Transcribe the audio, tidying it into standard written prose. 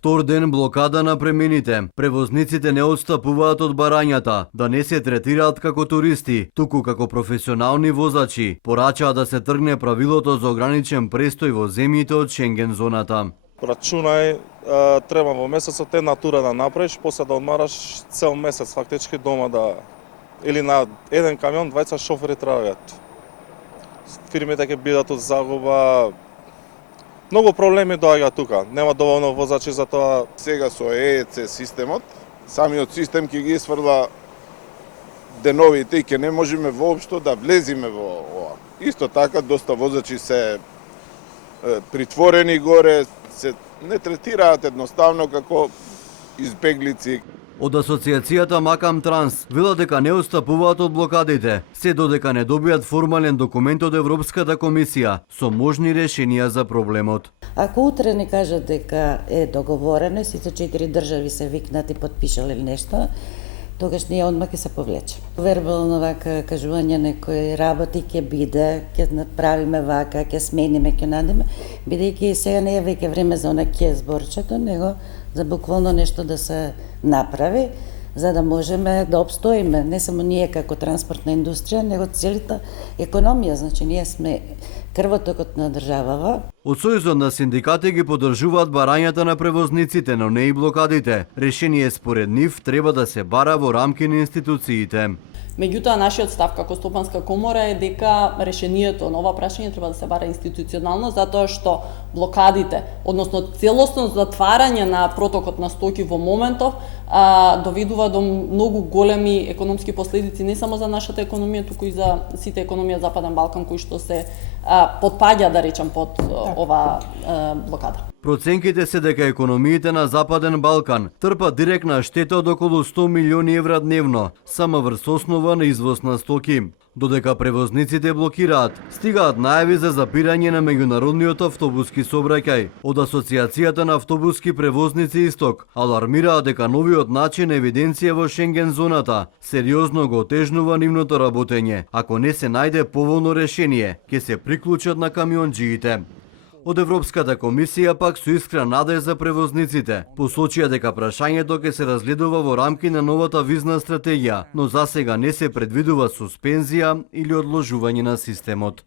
Втор ден блокада на премените. Превозниците не отстапуваат од барањата, да не се третираат како туристи, туку како професионални возачи. Порачаа да се тргне правилото за ограничен престој во земјите од Шенген зоната. Рачунај, треба во месецот една тура да направиш, после да одмараш цел месец фактички дома или на еден камион двајца шофери треба. Фирмите ќе бидат од загуба. Многу проблеми доаѓаат тука. Нема доволно возачи за тоа. Сега со ЕЕЦ системот, самиот систем ќе ги сврла деновите и ќе не можеме воопшто да влезиме во ова. Исто така, доста возачи се притворени горе, се не третираат едноставно како избеглици. Од Асоциацијата Макам Транс велат дека не отстапуваат од блокадите, се додека не добијат формален документ од Европската комисија со можни решенија за проблемот. Ако утре не кажат дека е договорено, сите 4 држави се викнати, подпишале нешто, тогаш ние одма ќе се повлечеме. Вербално вака кажување некој работи ќе биде, ќе направиме вака, ќе смениме, ќе надиме, бидејќи сега не е веќе време за она ќе зборчето, него за буквално нешто да се направи, за да можеме да обстоиме, не само ние како транспортна индустрија, него целата економија, значи ние сме крвотокот на државава. Од Сојузот на синдикати ги поддржуваат барањата на превозниците, но не и блокадите. Решение според нив треба да се бара во рамки на институциите. Меѓутоа, нашиот став како Стопанска комора е дека решението на ова прашање треба да се бара институционално, затоа што блокадите, односно целосно затварање на протокот на стоки во моментов, доведува до многу големи економски последици не само за нашата економија, туку и за сите економија Западен Балкан кои што се потпаѓа, да речам, под ова блокада. Проценките се дека економиите на Западен Балкан трпат директна штета од околу 100 милиони евра дневно, само врз основа на извоз на стоки. Додека превозниците блокираат, стигаат најави за запирање на меѓународниот автобуски сообраќај. Од Асоциацијата на автобуски превозници Исток алармираат дека новиот начин евиденција во Шенген зоната сериозно го отежнува нивното работење. Ако не се најде поволно решение, ќе се приклучат на камионџиите. Од Европската комисија пак со искрен надеж за превозниците посочија дека прашањето ќе се разгледува во рамки на новата визна стратегија, но засега не се предвидува суспензија или одложување на системот.